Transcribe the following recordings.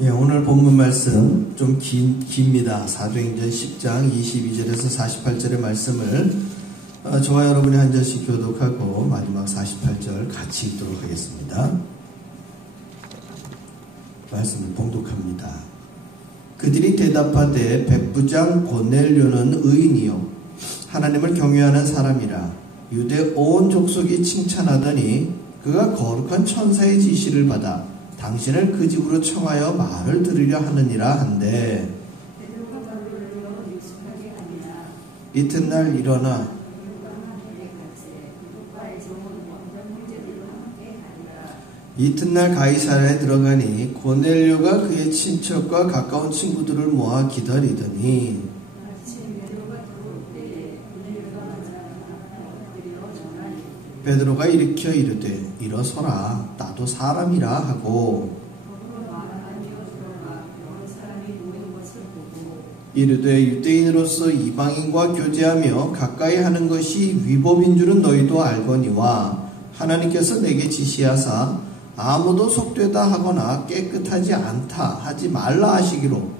예, 오늘 본문 말씀 좀 깁니다. 사도행전 10장 22절에서 48절의 말씀을 저와 여러분이 한 절씩 교독하고 마지막 48절 같이 읽도록 하겠습니다. 말씀을 봉독합니다. 그들이 대답하되 백부장 고넬료는 의인이요 하나님을 경외하는 사람이라 유대 온 족속이 칭찬하더니 그가 거룩한 천사의 지시를 받아 당신을 그 집으로 청하여 말을 들으려 하느니라 한데 이튿날 일어나 이튿날 가이사랴에 들어가니 고넬료가 그의 친척과 가까운 친구들을 모아 기다리더니 베드로가 일으켜 이르되 일어서라 나도 사람이라 하고 이르되 유대인으로서 이방인과 교제하며 가까이 하는 것이 위법인 줄은 너희도 알거니와 하나님께서 내게 지시하사 아무도 속되다 하거나 깨끗하지 않다 하지 말라 하시기로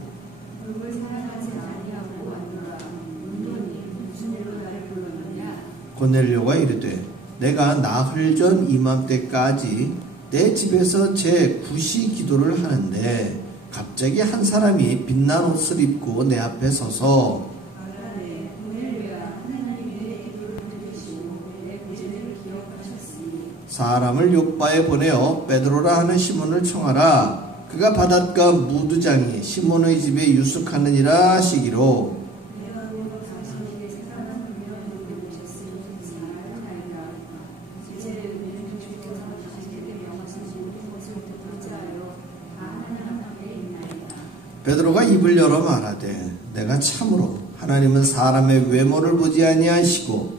고넬료가 이르되 내가 나흘 전 이맘때까지 내 집에서 제 구시 기도를 하는데 갑자기 한 사람이 빛난 옷을 입고 내 앞에 서서 사람을 욥바에 보내어 베드로라 하는 시몬을 청하라. 그가 바닷가 무두장이 시몬의 집에 유숙하느니라 하시기로 베드로가 입을 열어 말하되 내가 참으로 하나님은 사람의 외모를 보지 아니하시고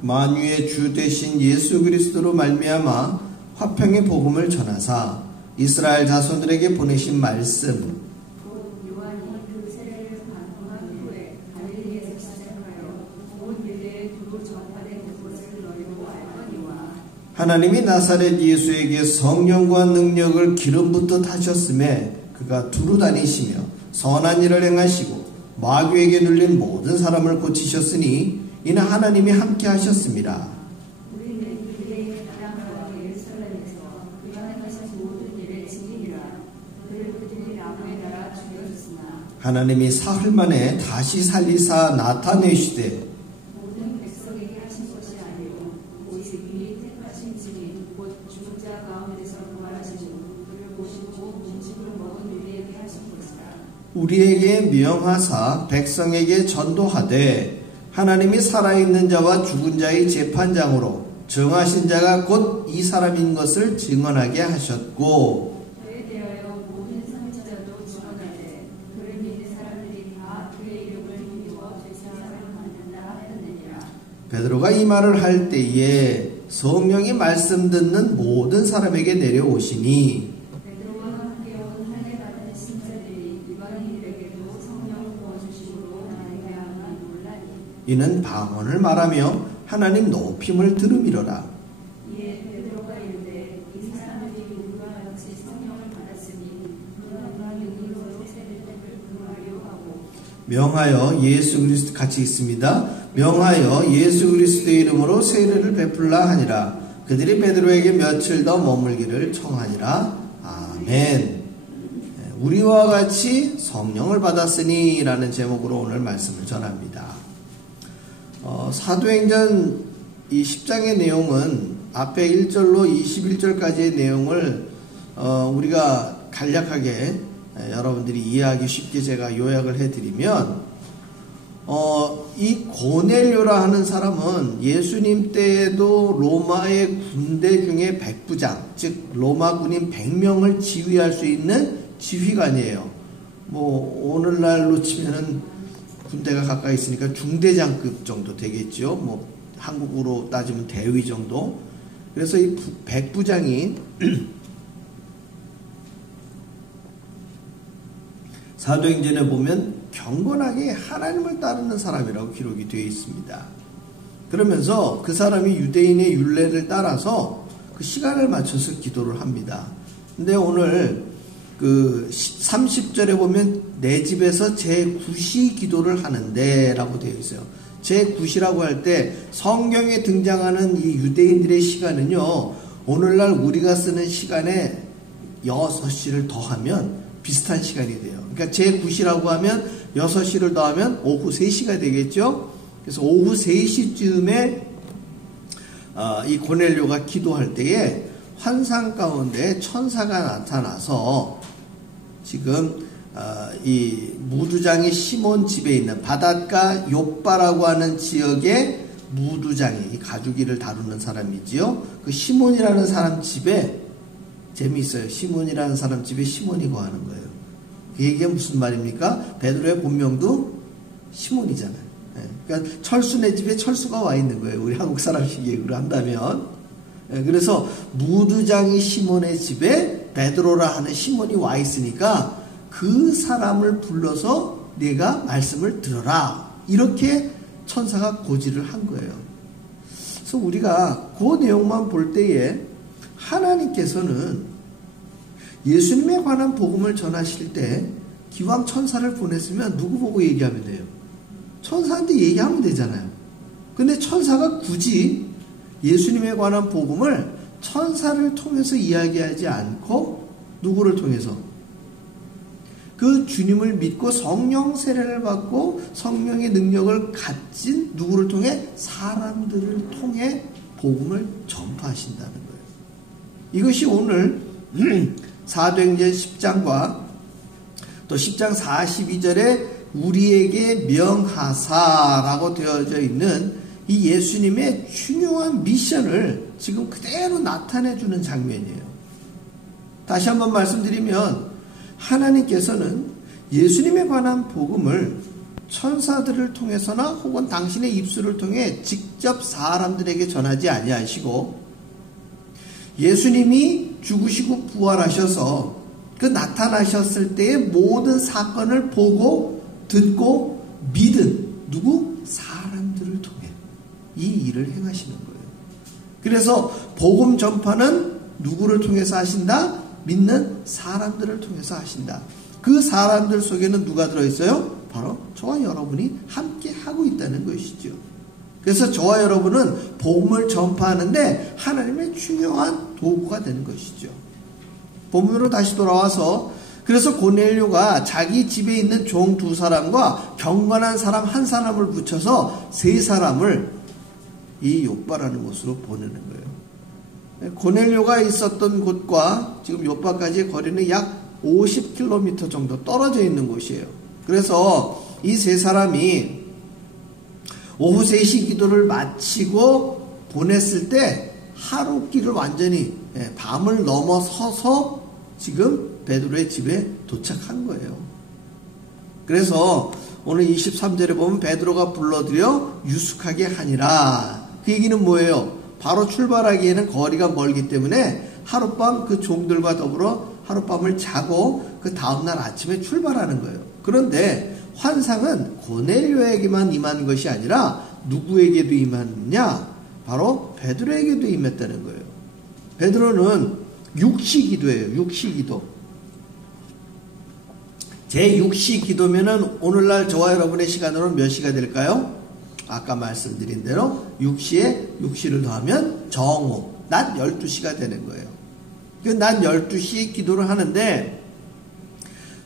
만유의 주 되신 예수 그리스도로 말미암아 화평의 복음을 전하사 이스라엘 자손들에게 보내신 말씀 하나님이 나사렛 예수에게 성령과 능력을 기름 붓듯 하셨음에 그가 두루 다니시며 선한 일을 행하시고 마귀에게 눌린 모든 사람을 고치셨으니 이는 하나님이 함께 하셨습니다. 하나님이 사흘 만에 다시 살리사 나타내시되 우리에게 명하사 백성에게 전도하되 하나님이 살아있는 자와 죽은 자의 재판장으로 정하신 자가 곧 이 사람인 것을 증언하게 하셨고 그에 대하여 모든 선지자도 증언하되 그를 믿는 사람들이 다 그의 이름을 힘입어 죄사함을 받는다 하였느니라. 베드로가 이 말을 할 때에 성령이 말씀 듣는 모든 사람에게 내려오시니 베드로와 함께 온 할례 받은 신자들이 이방인들에게도 성령을 부어주심으로 말미암아 놀라니 이는 방언을 말하며 하나님 높임을 들음이로라. 이에 베드로가 이르되 이 사람들이 우리와 같이 성령을 받았으니 누가 능력으로 세례를 금하려 하고 명하여 예수 그리스도 같이 있습니다. 명하여 예수 그리스도의 이름으로 세례를 베풀라 하니라. 그들이 베드로에게 며칠 더 머물기를 청하니라. 아멘. 우리와 같이 성령을 받았으니 라는 제목으로 오늘 말씀을 전합니다. 사도행전 이 10장의 내용은 앞에 1절로 21절까지의 내용을 우리가 간략하게 여러분들이 이해하기 쉽게 제가 요약을 해드리면 이 고넬료라 하는 사람은 예수님 때에도 로마의 군대 중에 백부장, 즉 로마 군인 100명을 지휘할 수 있는 지휘관이에요. 뭐 오늘날로 치면은 군대가 가까이 있으니까 중대장급 정도 되겠죠. 뭐 한국으로 따지면 대위 정도. 그래서 이 백부장이 사도행전에 보면 경건하게 하나님을 따르는 사람이라고 기록이 되어 있습니다. 그러면서 그 사람이 유대인의 율례를 따라서 그 시간을 맞춰서 기도를 합니다. 근데 오늘 그 30절에 보면 내 집에서 제9시 기도를 하는데 라고 되어 있어요. 제9시라고 할 때 성경에 등장하는 이 유대인들의 시간은요, 오늘날 우리가 쓰는 시간에 6시를 더하면 비슷한 시간이 돼요. 그러니까 제9시라고 하면 6시를 더하면 오후 3시가 되겠죠. 그래서 오후 3시쯤에 이 고넬료가 기도할 때에 환상 가운데 천사가 나타나서 지금 이 무두장이 시몬 집에 있는 바닷가 욥바라고 하는 지역의 무두장이 가죽일을 다루는 사람이지요. 그 시몬이라는 사람 집에 재미있어요. 시몬이라는 사람 집에 시몬이 거하는 거예요. 그 얘기가 무슨 말입니까? 베드로의 본명도 시몬이잖아요. 그러니까 철수네 집에 철수가 와 있는 거예요. 우리 한국 사람식 얘기로 한다면. 그래서 무두장이 시몬의 집에 베드로라 하는 시몬이 와 있으니까 그 사람을 불러서 네가 말씀을 들어라. 이렇게 천사가 고지를 한 거예요. 그래서 우리가 그 내용만 볼 때에 하나님께서는 예수님에 관한 복음을 전하실 때 기왕 천사를 보냈으면 누구 보고 얘기하면 돼요? 천사한테 얘기하면 되잖아요. 근데 천사가 굳이 예수님에 관한 복음을 천사를 통해서 이야기하지 않고 누구를 통해서? 그 주님을 믿고 성령 세례를 받고 성령의 능력을 가진 누구를 통해? 사람들을 통해 복음을 전파하신다는 거예요. 이것이 오늘 사도행전 10장과 또 10장 42절에 우리에게 명하사라고 되어져 있는 이 예수님의 중요한 미션을 지금 그대로 나타내 주는 장면이에요. 다시 한번 말씀드리면 하나님께서는 예수님에 관한 복음을 천사들을 통해서나 혹은 당신의 입술을 통해 직접 사람들에게 전하지 아니하시고 예수님이 죽으시고 부활하셔서 그 나타나셨을 때의 모든 사건을 보고 듣고 믿은 누구? 사람들을 통해 이 일을 행하시는 거예요. 그래서 복음 전파는 누구를 통해서 하신다? 믿는 사람들을 통해서 하신다. 그 사람들 속에는 누가 들어있어요? 바로 저와 여러분이 함께 하고 있다는 것이죠. 그래서 저와 여러분은 복음을 전파하는데 하나님의 중요한 도구가 되는 것이죠. 본문으로 다시 돌아와서 그래서 고넬료가 자기 집에 있는 종 2사람과 경건한 사람 1사람을 붙여서 3사람을 이 욥바라는 곳으로 보내는 거예요. 고넬료가 있었던 곳과 지금 욥바까지의 거리는 약 50km 정도 떨어져 있는 곳이에요. 그래서 이 3사람이 오후 3시 기도를 마치고 보냈을 때 하루길을 완전히 밤을 넘어서서 지금 베드로의 집에 도착한 거예요. 그래서 오늘 23절에 보면 베드로가 불러들여 유숙하게 하니라. 그 얘기는 뭐예요? 바로 출발하기에는 거리가 멀기 때문에 하룻밤 그 종들과 더불어 하룻밤을 자고 그 다음날 아침에 출발하는 거예요. 그런데 환상은 고넬료에게만 임한 것이 아니라 누구에게도 임했냐? 바로 베드로에게도 임했다는 거예요. 베드로는 육시기도예요. 육시기도. 제6시 기도면은 오늘날 저와 여러분의 시간으로는 몇 시가 될까요? 아까 말씀드린 대로 6시에 6시를 더하면 정오, 낮 12시가 되는 거예요. 낮 12시에 기도를 하는데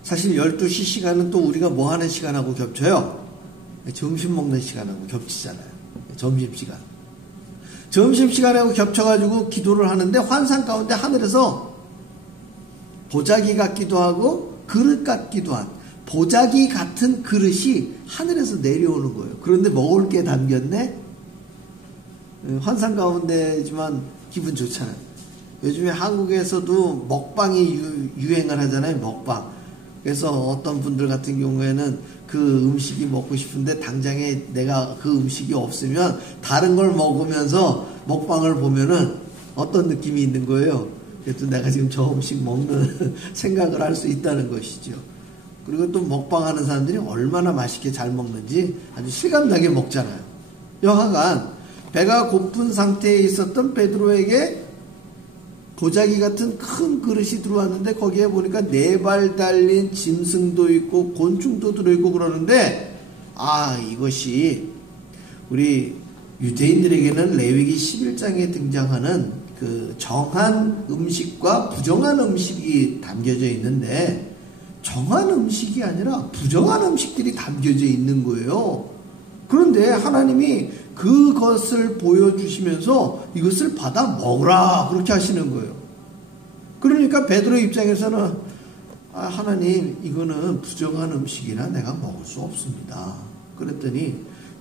사실 12시 시간은 또 우리가 뭐 하는 시간하고 겹쳐요? 점심 먹는 시간하고 겹치잖아요. 점심시간. 점심시간하고 겹쳐가지고 기도를 하는데 환상 가운데 하늘에서 보자기 같기도 하고 그릇 같기도 한 보자기 같은 그릇이 하늘에서 내려오는 거예요. 그런데 먹을 게 담겼네? 환상 가운데지만 기분 좋잖아요. 요즘에 한국에서도 먹방이 유행을 하잖아요. 먹방. 그래서 어떤 분들 같은 경우에는 그 음식이 먹고 싶은데 당장에 내가 그 음식이 없으면 다른 걸 먹으면서 먹방을 보면은 어떤 느낌이 있는 거예요. 그래도 내가 지금 저 음식 먹는 생각을 할 수 있다는 것이죠. 그리고 또 먹방하는 사람들이 얼마나 맛있게 잘 먹는지 아주 실감나게 먹잖아요. 여하간 배가 고픈 상태에 있었던 베드로에게 도자기 같은 큰 그릇이 들어왔는데 거기에 보니까 4발 달린 짐승도 있고 곤충도 들어있고 그러는데 이것이 우리 유대인들에게는 레위기 11장에 등장하는 그 정한 음식과 부정한 음식이 담겨져 있는데 정한 음식이 아니라 부정한 음식들이 담겨져 있는 거예요. 그런데 하나님이 그것을 보여주시면서 이것을 받아 먹으라 그렇게 하시는 거예요. 그러니까 베드로 입장에서는 하나님 이거는 부정한 음식이라 내가 먹을 수 없습니다. 그랬더니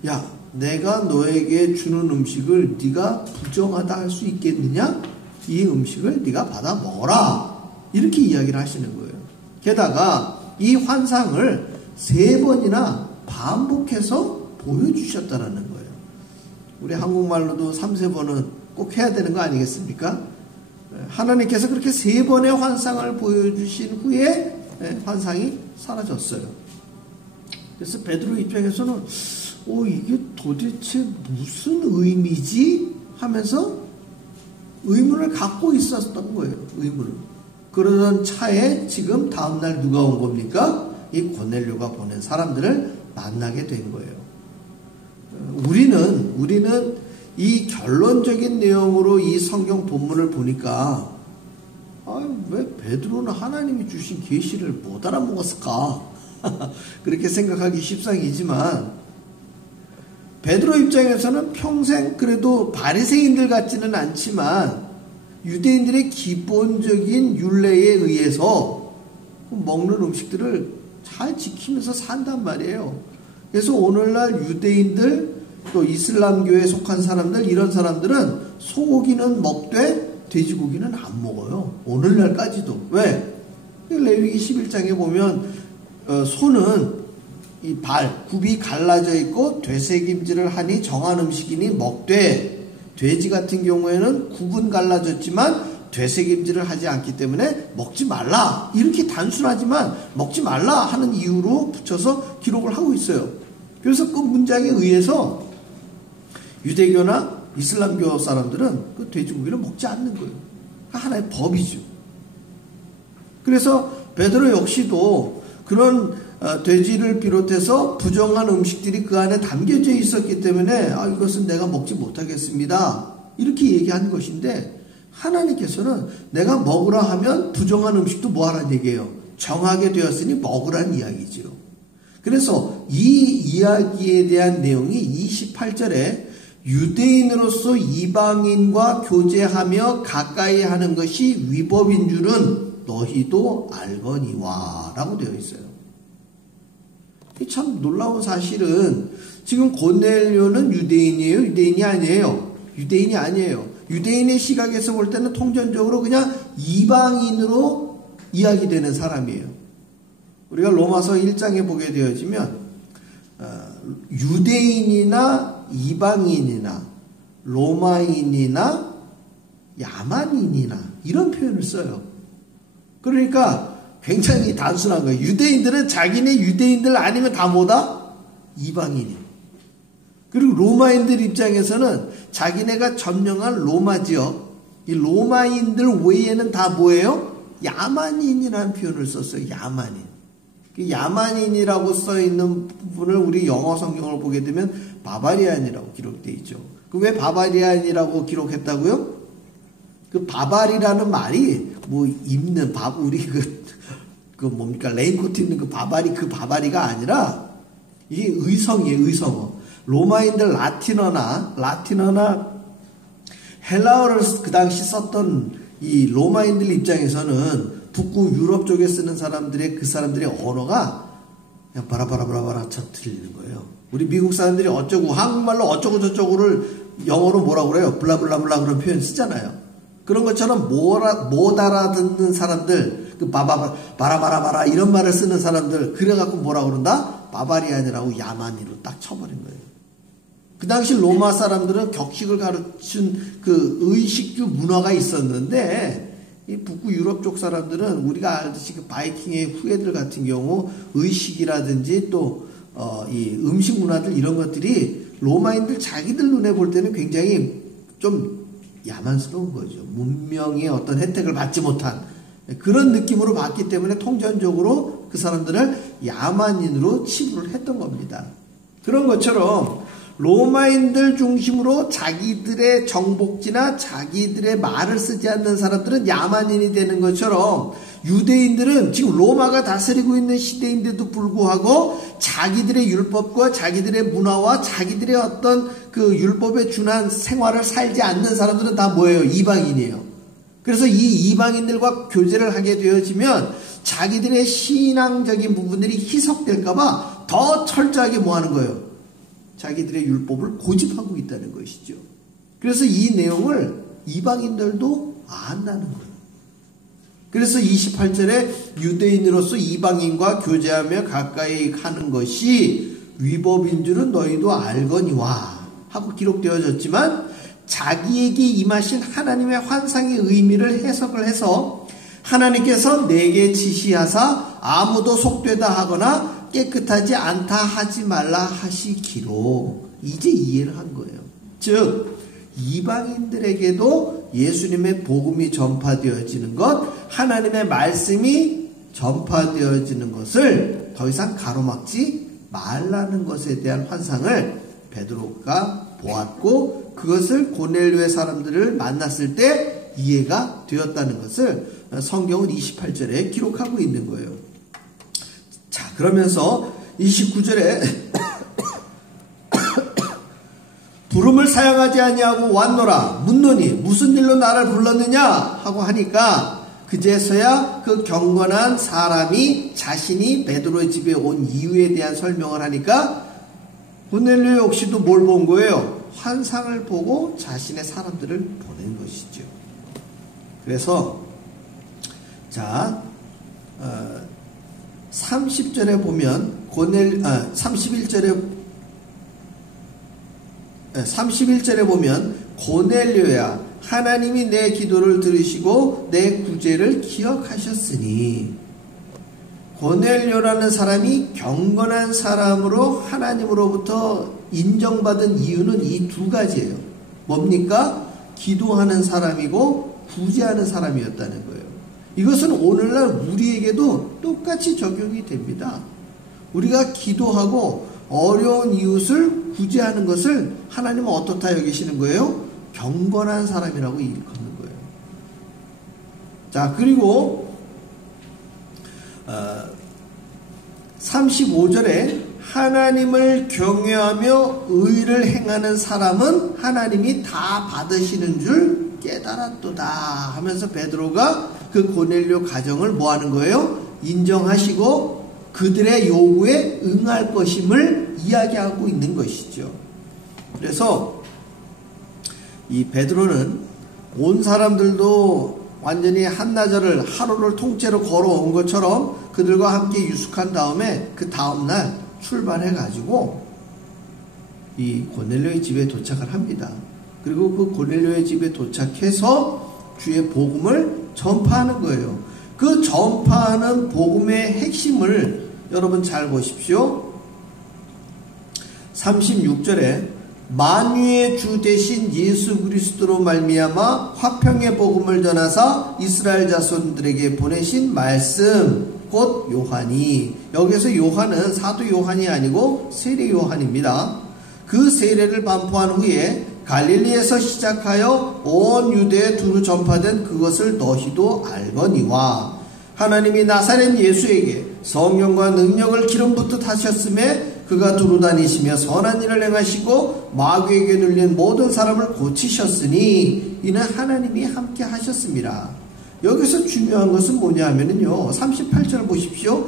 야 내가 너에게 주는 음식을 네가 부정하다 할 수 있겠느냐? 이 음식을 네가 받아 먹어라 이렇게 이야기를 하시는 거예요. 게다가 이 환상을 3번이나 반복해서 보여주셨다라는 거예요. 우리 한국말로도 3-4번은 꼭 해야 되는 거 아니겠습니까? 하나님께서 그렇게 3번의 환상을 보여주신 후에 환상이 사라졌어요. 그래서 베드로 입장에서는 이게 도대체 무슨 의미지? 하면서 의문을 갖고 있었던 거예요. 의문을. 그러던 차에 지금 다음날 누가 온 겁니까? 이 고넬료가 보낸 사람들을 만나게 된 거예요. 우리는 이 결론적인 내용으로 이 성경 본문을 보니까 왜 베드로는 하나님이 주신 계시를 못 알아먹었을까? 그렇게 생각하기 십상이지만 베드로 입장에서는 평생 그래도 바리새인들 같지는 않지만 유대인들의 기본적인 율례에 의해서 먹는 음식들을 잘 지키면서 산단 말이에요. 그래서 오늘날 유대인들 또 이슬람교에 속한 사람들 이런 사람들은 소고기는 먹되 돼지고기는 안 먹어요. 오늘날까지도. 왜? 레위기 11장에 보면 소는 이 굽이 갈라져 있고 되새김질을 하니 정한 음식이니 먹되 돼지 같은 경우에는 굽은 갈라졌지만 되새김질을 하지 않기 때문에 먹지 말라 이렇게 단순하지만 먹지 말라 하는 이유로 붙여서 기록을 하고 있어요. 그래서 그 문장에 의해서 유대교나 이슬람교 사람들은 그 돼지고기를 먹지 않는 거예요. 하나의 법이죠. 그래서 베드로 역시도 그런 돼지를 비롯해서 부정한 음식들이 그 안에 담겨져 있었기 때문에 이것은 내가 먹지 못하겠습니다. 이렇게 얘기한 것인데 하나님께서는 내가 먹으라 하면 부정한 음식도 뭐하라는 얘기예요? 정하게 되었으니 먹으라는 이야기죠. 그래서 이 이야기에 대한 내용이 28절에 유대인으로서 이방인과 교제하며 가까이 하는 것이 위법인 줄은 너희도 알거니와 라고 되어 있어요. 참 놀라운 사실은 지금 고넬료는 유대인이에요? 유대인이 아니에요? 유대인이 아니에요. 유대인의 시각에서 볼 때는 통전적으로 그냥 이방인으로 이야기되는 사람이에요. 우리가 로마서 1장에 보게 되어지면 유대인이나 이방인이나 로마인이나 야만인이나 이런 표현을 써요. 그러니까 굉장히 단순한 거예요. 유대인들은 자기네 유대인들 아니면 다 뭐다? 이방인이. 그리고 로마인들 입장에서는 자기네가 점령한 로마 지역, 이 로마인들 외에는 다 뭐예요? 야만인이라는 표현을 썼어요. 야만인. 그 야만인이라고 써있는 부분을 우리 영어 성경을 보게 되면 바바리안이라고 기록되어 있죠. 그 왜 바바리안이라고 기록했다고요? 그 바발이라는 말이 뭐 입는 우리 그 뭡니까 레인코트 입는 그 바바리가 아니라 이게 의성이에요. 의성어. 로마인들 라틴어나 헬라어를 그 당시 썼던 이 로마인들 입장에서는 북구 유럽 쪽에 쓰는 사람들의 그 사람들의 언어가 그냥 바라바라바라바라 쳐 들리는 거예요. 우리 미국 사람들이 어쩌고 한국말로 어쩌고 저쩌고를 영어로 뭐라고 그래요? 블라블라블라 그런 표현 쓰잖아요. 그런 것처럼 못 알아듣는 사람들, 그 바라바라바라 이런 말을 쓰는 사람들, 그래갖고 뭐라고 그런다? 바바리안이라고 야만이로 딱 쳐버린 거예요. 그 당시 로마 사람들은 격식을 가르친 그 의식주 문화가 있었는데, 이 북구 유럽 쪽 사람들은 우리가 알듯이 그 바이킹의 후예들 같은 경우 의식이라든지 또 이 음식 문화들 이런 것들이 로마인들 자기들 눈에 볼 때는 굉장히 좀 야만스러운 거죠. 문명의 어떤 혜택을 받지 못한 그런 느낌으로 봤기 때문에 통전적으로 그 사람들을 야만인으로 치부를 했던 겁니다. 그런 것처럼 로마인들 중심으로 자기들의 정복지나 자기들의 말을 쓰지 않는 사람들은 야만인이 되는 것처럼 유대인들은 지금 로마가 다스리고 있는 시대인데도 불구하고 자기들의 율법과 자기들의 문화와 자기들의 어떤 그 율법에 준한 생활을 살지 않는 사람들은 다 뭐예요? 이방인이에요. 그래서 이 이방인들과 교제를 하게 되어지면 자기들의 신앙적인 부분들이 희석될까봐 더 철저하게 뭐 하는 거예요? 자기들의 율법을 고집하고 있다는 것이죠. 그래서 이 내용을 이방인들도 안다는 거예요. 그래서 28절에 유대인으로서 이방인과 교제하며 가까이 하는 것이 위법인 줄은 너희도 알거니와 하고 기록되어졌지만 자기에게 임하신 하나님의 환상의 의미를 해석을 해서 하나님께서 내게 지시하사 아무도 속되다 하거나 깨끗하지 않다 하지 말라 하시기로 이제 이해를 한 거예요. 즉 이방인들에게도 예수님의 복음이 전파되어지는 것, 하나님의 말씀이 전파되어지는 것을 더 이상 가로막지 말라는 것에 대한 환상을 베드로가 보았고 그것을 고넬료의 사람들을 만났을 때 이해가 되었다는 것을 성경은 28절에 기록하고 있는 거예요. 자, 그러면서 29절에 부름을 사양하지 아니하고 왔노라 묻노니 무슨 일로 나를 불렀느냐 하고 하니까 그제서야 그 경건한 사람이 자신이 베드로의 집에 온 이유에 대한 설명을 하니까 고넬료 역시도 뭘 본 거예요? 환상을 보고 자신의 사람들을 보낸 것이죠. 그래서 자 30절에 보면 31절에 보면 고넬료야 하나님이 내 기도를 들으시고 내 구제를 기억하셨으니 고넬료라는 사람이 경건한 사람으로 하나님으로부터 인정받은 이유는 이 두 가지예요. 뭡니까? 기도하는 사람이고 구제하는 사람이었다는 거예요. 이것은 오늘날 우리에게도 똑같이 적용이 됩니다. 우리가 기도하고 어려운 이웃을 구제하는 것을 하나님은 어떻다 여기시는 거예요? 경건한 사람이라고 일컫는 거예요. 자, 그리고 35절에 하나님을 경외하며 의를 행하는 사람은 하나님이 다 받으시는 줄 깨달았도다 하면서 베드로가 그 고넬료 가정을 뭐 하는 거예요? 인정하시고 그들의 요구에 응할 것임을 이야기하고 있는 것이죠. 그래서 이 베드로는 온 사람들도 완전히 한나절을 하루를 통째로 걸어온 것처럼 그들과 함께 유숙한 다음에 그 다음날 출발해 가지고 이 고넬료의 집에 도착을 합니다. 그리고 그 고넬료의 집에 도착해서 주의 복음을 전파하는 거예요. 그 전파하는 복음의 핵심을 여러분 잘 보십시오. 36절에 만유의 주 대신 예수 그리스도로 말미암아 화평의 복음을 전하사 이스라엘 자손들에게 보내신 말씀 곧 요한이, 여기서 요한은 사도 요한이 아니고 세례 요한입니다. 그 세례를 반포한 후에 갈릴리에서 시작하여 온 유대에 두루 전파된 그것을 너희도 알거니와 하나님이 나사렛 예수에게 성령과 능력을 기름 붓듯 하셨음에 그가 두루 다니시며 선한 일을 행하시고 마귀에게 눌린 모든 사람을 고치셨으니 이는 하나님이 함께 하셨습니다. 여기서 중요한 것은 뭐냐 하면요 38절 보십시오.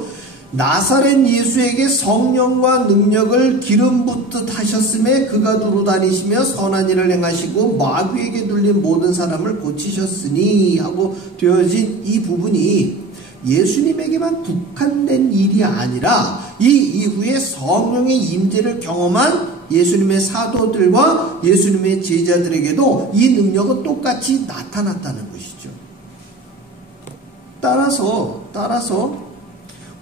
나사렛 예수에게 성령과 능력을 기름 붓듯 하셨음에 그가 두루 다니시며 선한 일을 행하시고 마귀에게 눌린 모든 사람을 고치셨으니 하고 되어진 이 부분이 예수님에게만 국한된 일이 아니라 이 이후에 성령의 임재를 경험한 예수님의 사도들과 예수님의 제자들에게도 이 능력은 똑같이 나타났다는 것이죠. 따라서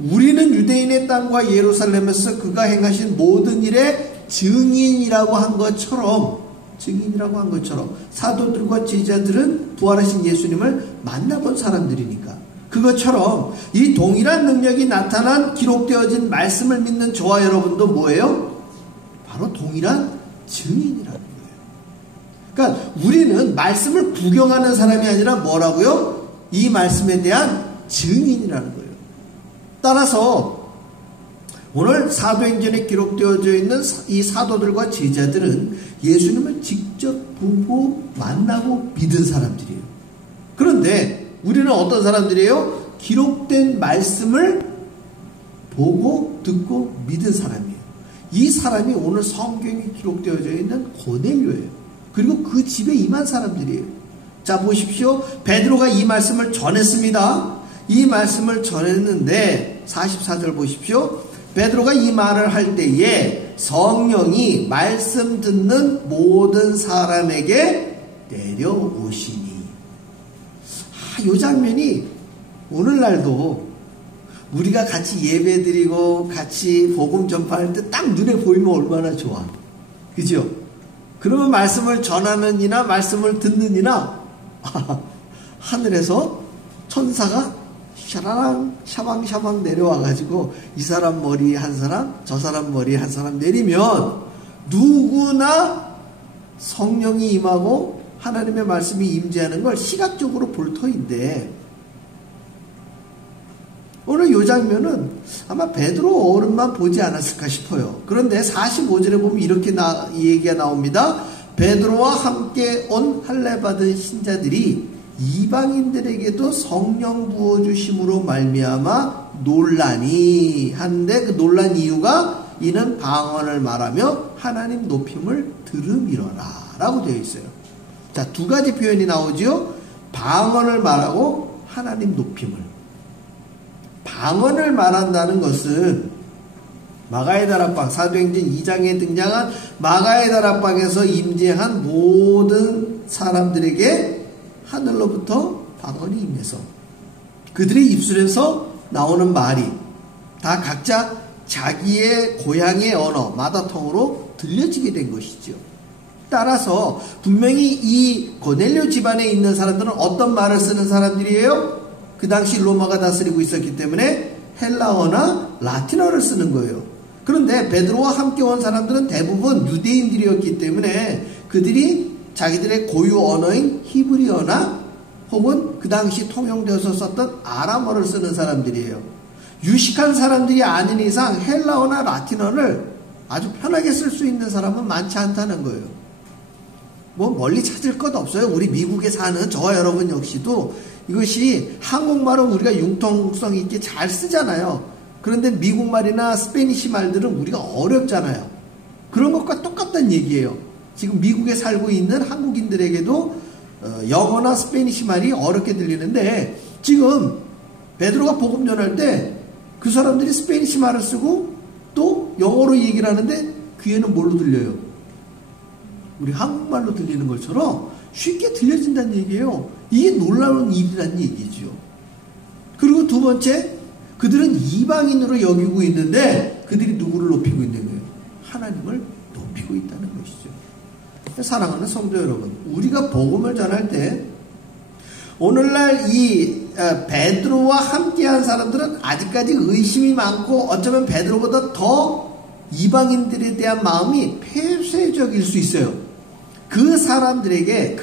우리는 유대인의 땅과 예루살렘에서 그가 행하신 모든 일에 증인이라고 한 것처럼 사도들과 제자들은 부활하신 예수님을 만나본 사람들이니까, 그것처럼 이 동일한 능력이 나타난 기록되어진 말씀을 믿는 저와 여러분도 뭐예요? 바로 동일한 증인이라는 거예요. 그러니까 우리는 말씀을 부경하는 사람이 아니라 뭐라고요? 이 말씀에 대한 증인이라는 거예요. 따라서 오늘 사도행전에 기록되어져 있는 이 사도들과 제자들은 예수님을 직접 보고 만나고 믿은 사람들이에요. 그런데 우리는 어떤 사람들이에요? 기록된 말씀을 보고 듣고 믿은 사람이에요. 이 사람이 오늘 성경에 기록되어져 있는 고넬료예요. 그리고 그 집에 임한 사람들이에요. 자, 보십시오. 베드로가 이 말씀을 전했습니다. 이 말씀을 전했는데 44절 보십시오. 베드로가 이 말을 할 때에 성령이 말씀 듣는 모든 사람에게 내려오시니. 이 장면이 오늘날도 우리가 같이 예배드리고 같이 복음 전파할 때 딱 눈에 보이면 얼마나 좋아. 그죠? 그러면 말씀을 전하는 이나 말씀을 듣는 이나 하늘에서 천사가 샤라랑 샤방샤방 내려와가지고 이 사람 머리 한 사람, 저 사람 머리 한 사람 내리면 누구나 성령이 임하고 하나님의 말씀이 임재하는 걸 시각적으로 볼 터인데, 오늘 이 장면은 아마 베드로 어른만 보지 않았을까 싶어요. 그런데 45절에 보면 이렇게 이 얘기가 나옵니다. 베드로와 함께 온 할례 받은 신자들이 이방인들에게도 성령 부어주심으로 말미암아 놀라니 하는데, 그 놀란 이유가 이는 방언을 말하며 하나님 높임을 들음이러라 라고 되어 있어요. 자, 두 가지 표현이 나오죠. 방언을 말하고 하나님 높임을. 방언을 말한다는 것은 마가의 다락방, 사도행전 2장에 등장한 마가의 다락방에서 임재한 모든 사람들에게 하늘로부터 방언이 임해서 그들의 입술에서 나오는 말이 다 각자 자기의 고향의 언어, 마다텅으로 들려지게 된 것이죠. 따라서 분명히 이 고넬료 집안에 있는 사람들은 어떤 말을 쓰는 사람들이에요? 그 당시 로마가 다스리고 있었기 때문에 헬라어나 라틴어를 쓰는 거예요. 그런데 베드로와 함께 온 사람들은 대부분 유대인들이었기 때문에 그들이 자기들의 고유 언어인 히브리어나 혹은 그 당시 통용되어서 썼던 아람어를 쓰는 사람들이에요. 유식한 사람들이 아닌 이상 헬라어나 라틴어를 아주 편하게 쓸 수 있는 사람은 많지 않다는 거예요. 뭐 멀리 찾을 것 없어요. 우리 미국에 사는 저와 여러분 역시도 이것이 한국말은 우리가 융통성 있게 잘 쓰잖아요. 그런데 미국말이나 스페니시 말들은 우리가 어렵잖아요. 그런 것과 똑같다는 얘기예요. 지금 미국에 살고 있는 한국인들에게도 영어나 스페니시 말이 어렵게 들리는데, 지금 베드로가 복음 전할 때 그 사람들이 스페니시 말을 쓰고 또 영어로 얘기를 하는데 귀에는 뭘로 들려요? 우리 한국말로 들리는 것처럼 쉽게 들려진다는 얘기예요. 이게 놀라운 일이라는 얘기죠. 그리고 두 번째, 그들은 이방인으로 여기고 있는데 그들이 누구를 높이고 있는 거예요? 하나님을 높이고 있다는 것이죠. 사랑하는 성도 여러분, 우리가 복음을 전할 때 오늘날 이 베드로와 함께한 사람들은 아직까지 의심이 많고 어쩌면 베드로보다 더 이방인들에 대한 마음이 폐쇄적일 수 있어요. 그 사람들에게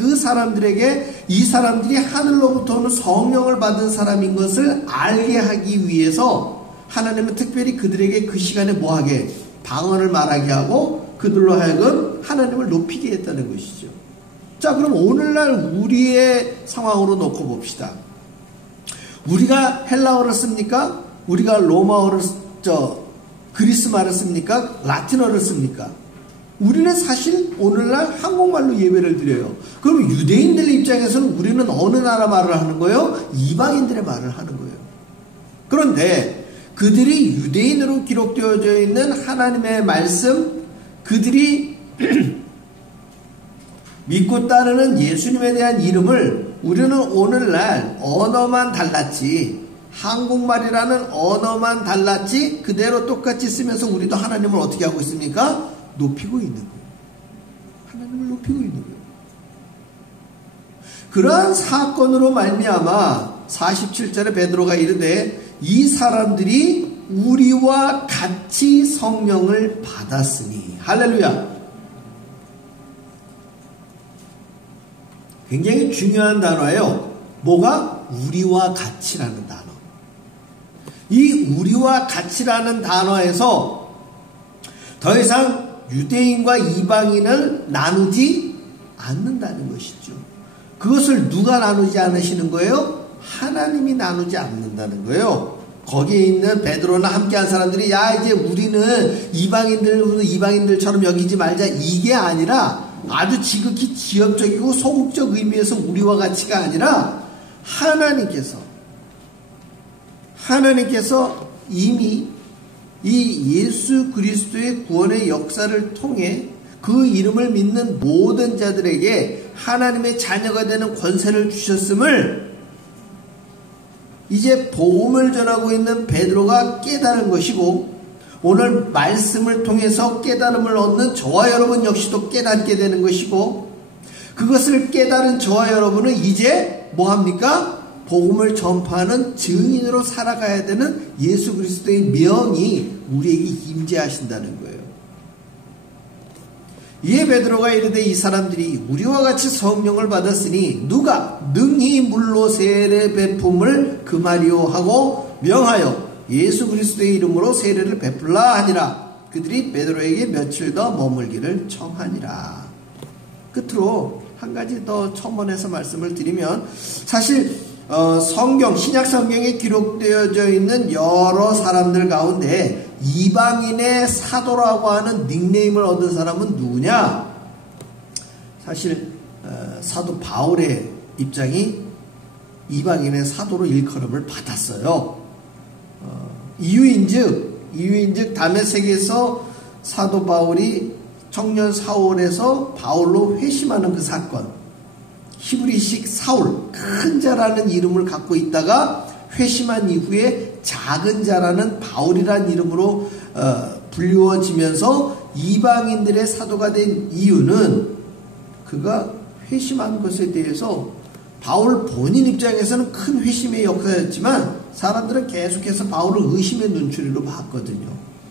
이 사람들이 하늘로부터 오는 성령을 받은 사람인 것을 알게 하기 위해서 하나님은 특별히 그들에게 그 시간에 뭐하게? 방언을 말하게 하고 그들로 하여금 하나님을 높이게 했다는 것이죠. 자, 그럼 오늘날 우리의 상황으로 놓고 봅시다. 우리가 헬라어를 씁니까? 우리가 로마어를 그리스말을 씁니까? 라틴어를 씁니까? 우리는 사실 오늘날 한국말로 예배를 드려요. 그럼 유대인들 입장에서는 우리는 어느 나라 말을 하는 거예요? 이방인들의 말을 하는 거예요. 그런데 그들이 유대인으로 기록되어져 있는 하나님의 말씀, 그들이 믿고 따르는 예수님에 대한 이름을 우리는 오늘날 언어만 달랐지, 한국말이라는 언어만 달랐지 그대로 똑같이 쓰면서 우리도 하나님을 어떻게 하고 있습니까? 높이고 있는 거예요. 하나님을 높이고 있는 거예요. 그러한 사건으로 말미암아 47절에 베드로가 이르되 이 사람들이 우리와 같이 성령을 받았으니. 할렐루야. 굉장히 중요한 단어예요. 뭐가? 우리와 같이라는 단어. 이 우리와 같이라는 단어에서 더 이상 유대인과 이방인을 나누지 않는다는 것이죠. 그것을 누가 나누지 않으시는 거예요? 하나님이 나누지 않는다는 거예요. 거기에 있는 베드로나 함께한 사람들이 야 이제 우리는 이방인들처럼 여기지 말자, 이게 아니라 아주 지극히 지역적이고 소극적 의미에서 우리와 같이가 아니라 하나님께서 이미 이 예수 그리스도의 구원의 역사를 통해 그 이름을 믿는 모든 자들에게 하나님의 자녀가 되는 권세를 주셨음을 이제 복음을 전하고 있는 베드로가 깨달은 것이고, 오늘 말씀을 통해서 깨달음을 얻는 저와 여러분 역시도 깨닫게 되는 것이고, 그것을 깨달은 저와 여러분은 이제 뭐합니까? 복음을 전파하는 증인으로 살아가야 되는 예수 그리스도의 명이 우리에게 임재하신다는 거예요. 이에 베드로가 이르되 이 사람들이 우리와 같이 성령을 받았으니 누가 능히 물로 세례 베품을 금하리요 하고 명하여 예수 그리스도의 이름으로 세례를 베풀라 하니라. 그들이 베드로에게 며칠 더 머물기를 청하니라. 끝으로 한 가지 더 첨언해서 말씀을 드리면, 사실 성경, 신약 성경에 기록되어져 있는 여러 사람들 가운데 이방인의 사도라고 하는 닉네임을 얻은 사람은 누구냐? 사실 사도 바울의 입장이 이방인의 사도로 일컬음을 받았어요. 이유인즉 다메섹에서 사도 바울이 청년 사울에서 바울로 회심하는 그 사건, 히브리식 사울, 큰 자라는 이름을 갖고 있다가 회심한 이후에 작은 자라는 바울이라는 이름으로 불리워지면서 이방인들의 사도가 된 이유는 그가 회심한 것에 대해서 바울 본인 입장에서는 큰 회심의 역사였지만 사람들은 계속해서 바울을 의심의 눈초리로 봤거든요.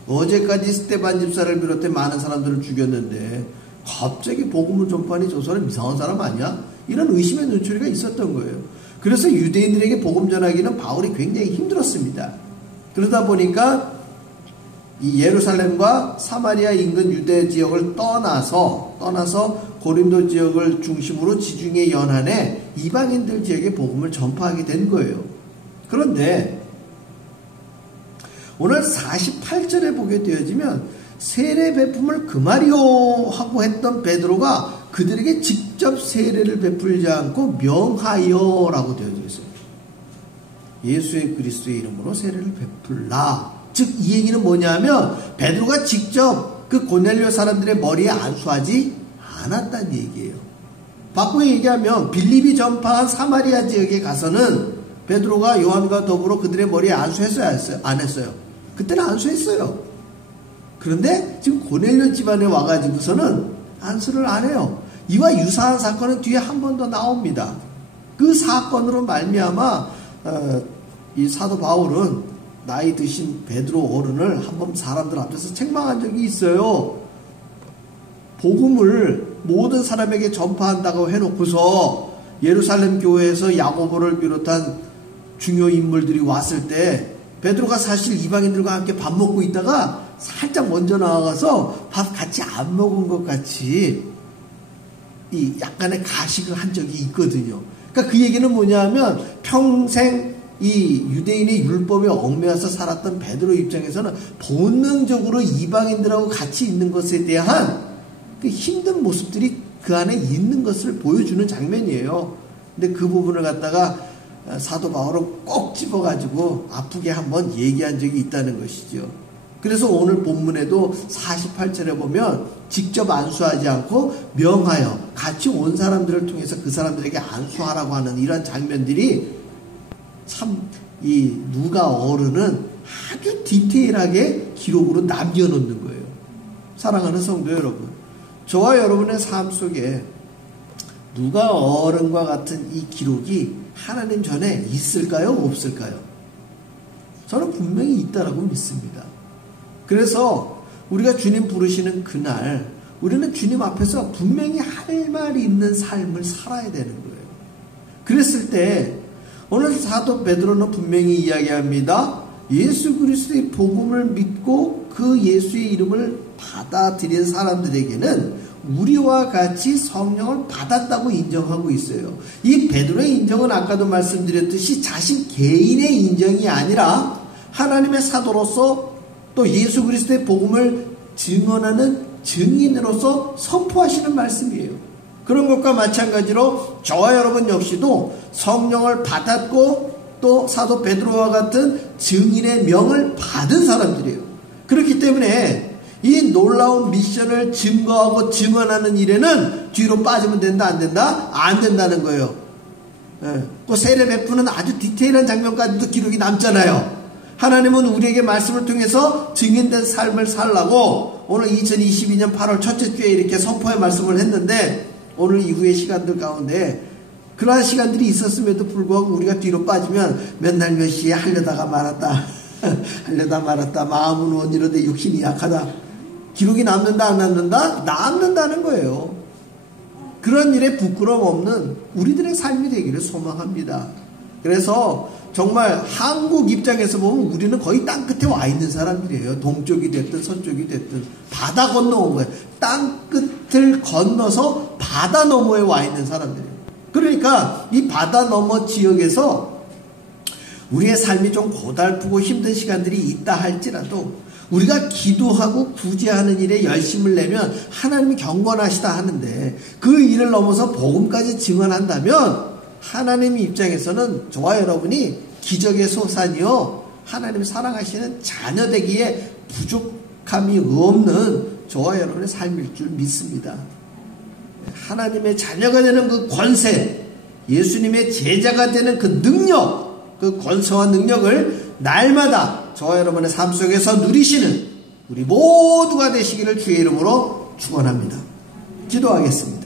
어제까지 스데반 집사를 비롯해 많은 사람들을 죽였는데 갑자기 복음을 전파하니 저 사람 이상한 사람 아니야? 이런 의심의 눈초리가 있었던 거예요. 그래서 유대인들에게 복음 전하기는 바울이 굉장히 힘들었습니다. 그러다 보니까 이 예루살렘과 사마리아 인근 유대 지역을 떠나서 고린도 지역을 중심으로 지중해 연안에 이방인들 지역에 복음을 전파하게 된 거예요. 그런데 오늘 48절에 보게 되어지면 세례 베품을 금하리오 하고 했던 베드로가 그들에게 직접 세례를 베풀지 않고 명하여라고 되어져 있어요. 예수의 그리스도의 이름으로 세례를 베풀라. 즉 이 얘기는 뭐냐면 베드로가 직접 그 고넬료 사람들의 머리에 안수하지 않았다는 얘기예요. 바꾸게 얘기하면 빌립이 전파한 사마리아 지역에 가서는 베드로가 요한과 더불어 그들의 머리에 안수했어요? 안 했어요? 그때는 안수했어요. 그런데 지금 고넬료 집안에 와가지고서는 안수를 안 해요. 이와 유사한 사건은 뒤에 한 번 더 나옵니다. 그 사건으로 말미암아 이 사도 바울은 나이 드신 베드로 어른을 한번 사람들 앞에서 책망한 적이 있어요. 복음을 모든 사람에게 전파한다고 해놓고서 예루살렘 교회에서 야고보를 비롯한 중요 인물들이 왔을 때 베드로가 사실 이방인들과 함께 밥 먹고 있다가 살짝 먼저 나와가서 밥 같이 안 먹은 것 같이 이 약간의 가식을 한 적이 있거든요. 그러니까 그 얘기는 뭐냐면 평생 이 유대인의 율법에 얽매여서 살았던 베드로 입장에서는 본능적으로 이방인들하고 같이 있는 것에 대한 그 힘든 모습들이 그 안에 있는 것을 보여주는 장면이에요. 근데 그 부분을 갖다가 사도 바울은 꼭 집어가지고 아프게 한번 얘기한 적이 있다는 것이죠. 그래서 오늘 본문에도 48절에 보면 직접 안수하지 않고 명하여 같이 온 사람들을 통해서 그 사람들에게 안수하라고 하는 이런 장면들이 참 이 누가 어른은 아주 디테일하게 기록으로 남겨놓는 거예요. 사랑하는 성도 여러분, 저와 여러분의 삶 속에 누가 어른과 같은 이 기록이 하나님 전에 있을까요? 없을까요? 저는 분명히 있다라고 믿습니다. 그래서 우리가 주님 부르시는 그날 우리는 주님 앞에서 분명히 할 말이 있는 삶을 살아야 되는 거예요. 그랬을 때 오늘 사도 베드로는 분명히 이야기합니다. 예수 그리스도의 복음을 믿고 그 예수의 이름을 받아들인 사람들에게는 우리와 같이 성령을 받았다고 인정하고 있어요. 이 베드로의 인정은 아까도 말씀드렸듯이 자신 개인의 인정이 아니라 하나님의 사도로서 또 예수 그리스도의 복음을 증언하는 증인으로서 선포하시는 말씀이에요. 그런 것과 마찬가지로 저와 여러분 역시도 성령을 받았고 또 사도 베드로와 같은 증인의 명을 받은 사람들이에요. 그렇기 때문에 이 놀라운 미션을 증거하고 증언하는 일에는 뒤로 빠지면 된다 안 된다? 안 된다는 거예요. 그 세례 베푸는 아주 디테일한 장면까지도 기록이 남잖아요. 하나님은 우리에게 말씀을 통해서 증인된 삶을 살라고 오늘 2022년 8월 첫째 주에 이렇게 선포의 말씀을 했는데 오늘 이후의 시간들 가운데 그러한 시간들이 있었음에도 불구하고 우리가 뒤로 빠지면 몇 날 몇 시에 하려다가 말았다 하려다 말았다 마음은 원이로되 육신이 약하다. 기록이 남는다 안 남는다? 남는다는 거예요. 그런 일에 부끄러움 없는 우리들의 삶이 되기를 소망합니다. 그래서 정말 한국 입장에서 보면 우리는 거의 땅끝에 와 있는 사람들이에요. 동쪽이 됐든 서쪽이 됐든 바다 건너온 거예요. 땅끝을 건너서 바다 너머에 와 있는 사람들이에요. 그러니까 이 바다 너머 지역에서 우리의 삶이 좀 고달프고 힘든 시간들이 있다 할지라도 우리가 기도하고 구제하는 일에 열심을 내면 하나님이 경건하시다 하는데 그 일을 넘어서 복음까지 증언한다면 하나님 입장에서는 저와 여러분이 기적의 소산이요 하나님 사랑하시는 자녀 되기에 부족함이 없는 저와 여러분의 삶일 줄 믿습니다. 하나님의 자녀가 되는 그 권세, 예수님의 제자가 되는 그 능력, 그 권세와 능력을 날마다 저와 여러분의 삶 속에서 누리시는 우리 모두가 되시기를 주의 이름으로 축원합니다. 기도하겠습니다.